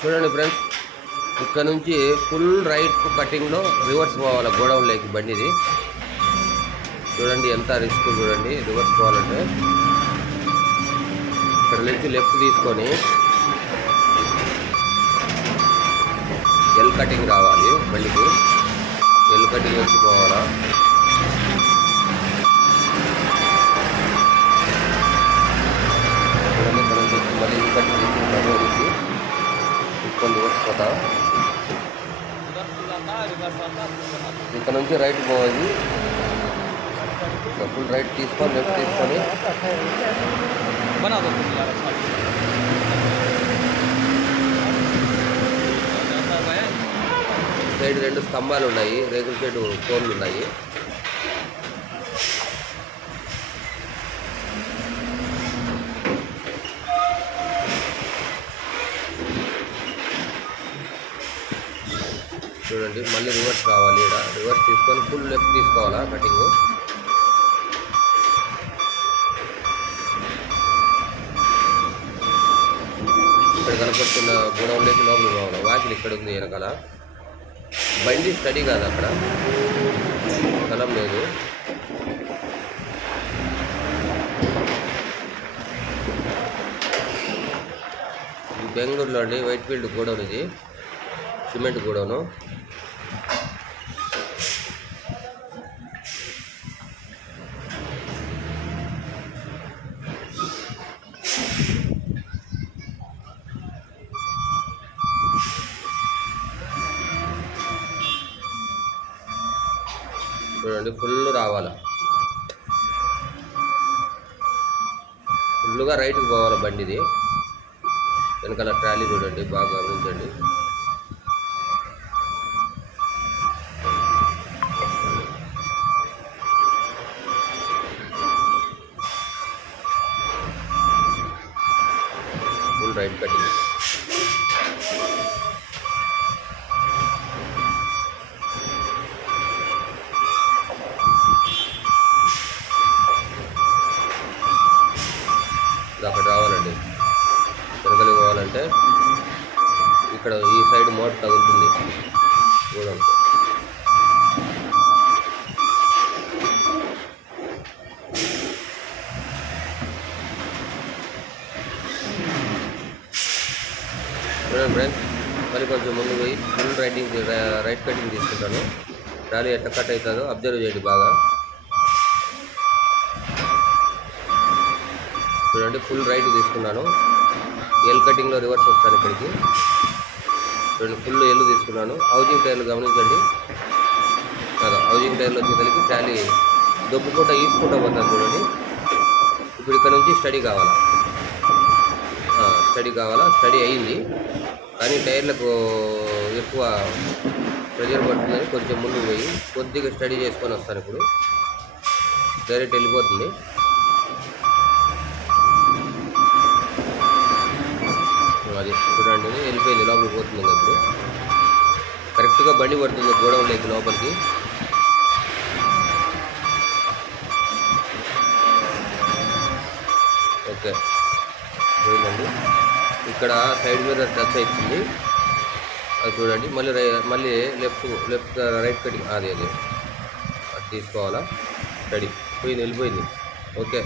చూడండి ఫ్రెండ్స్ ఇక్కడ నుంచి ఫుల్ రైట్ కటింగ్లో రివర్స్ పోవాలి గోడౌన్లోకి బండిది. చూడండి ఎంత రిస్క్ చూడండి రివర్స్ పోవాలంటే. ఇక్కడ నుంచి లెఫ్ట్ తీసుకొని ఎల్ కటింగ్ రావాలి బండికి. ఎల్ కటింగ్ వచ్చి పోవాలా? చూడండి ఇక్కడ నుంచి మళ్ళీ ఎల్ కటింగ్ తీసుకుంటాను నుంచి ఇక్కడ నుంచి రైట్ పోవాలి. ఫుల్ రైట్ తీసుకొని లెఫ్ట్ తీసుకొని. సైడ్ రెండు స్తంభాలు ఉన్నాయి రేకుల షెడ్ కోళ్ళు ఉన్నాయి. చూడండి మళ్ళీ రివర్స్ కావాలి ఇక్కడ రివర్స్ తీసుకొని ఫుల్ లెఫ్ట్ తీసుకోవాలా కటింగ్ ఇక్కడ కనపడుతున్న గోడౌన్లోకి లోపల పోవాలి? వాకిలి ఇక్కడ ఉంది వెనకాల. బండి స్టడీ కాదు అక్కడ. స్థలం లేదు. బెంగళూరులో అండి వైట్ ఫీల్డ్ గోడౌన్ ఇది. సిమెంట్ కూడాను. చూడండి ఫుల్ రావాలా. ఫుల్గా రైట్కి పోవాలి బండిది. వెనకాల ట్రాలీ చూడండి బాగా గమనించండి ఫుల్ రైట్ కటింగ్. అక్కడ రావాలండి. వెనకలి పోవాలంటే ఇక్కడ ఈ సైడ్ మోటార్ తగులుతుంది. చూడండి చూడండి ఫ్రెండ్స్ మళ్ళీ కొంచెం ముందు పోయి ఫుల్ రైటింగ్ రైట్ కటింగ్ తీసుకుంటాను. ట్రాలీ ఎట్లా కట్ అవుతుందో అబ్జర్వ్ చేయండి బాగా. చూడండి ఫుల్ రైట్ తీసుకున్నాను. ఎల్ కటింగ్లో రివర్స్ వస్తాను ఇక్కడికి. చూడండి ఫుల్ ఎల్లు తీసుకున్నాను. హౌజింగ్ టైర్లు గమనించండి. కదా హౌజింగ్ టైర్లు వచ్చేసరికి ట్యాలీ దొబ్బుకుంటా ఈడ్చుకుంటా పోతాను చూడండి. ఇప్పుడు ఇక్కడ నుంచి స్టడీ కావాలా? స్టడీ కావాలా? స్టడీ అయింది. కానీ టైర్లకు ఎక్కువ ప్రెజర్ పడుతుందని కొంచెం ముందుకు పోయి కొద్దిగా స్టడీ చేసుకొని వస్తాను ఇప్పుడు. డైరెక్ట్ వెళ్ళిపోతుంది. అది చూడండి వెళ్ళిపోయింది లోపలికి పోతుంది ఇప్పుడు. కరెక్ట్గా బండి పడుతుంది గోడౌన్లోకి లోపలికి. ఓకే. చూడండి. ఇక్కడ సైడ్ మీద టచ్ అవుతుంది. అది చూడండి. మళ్ళీ రై మళ్ళీ లెఫ్ట్ లెఫ్ట్ రైట్ కటింగ్ అది అది. అది తీసుకోవాలా? రెడీ పోయింది వెళ్ళిపోయింది. ఓకే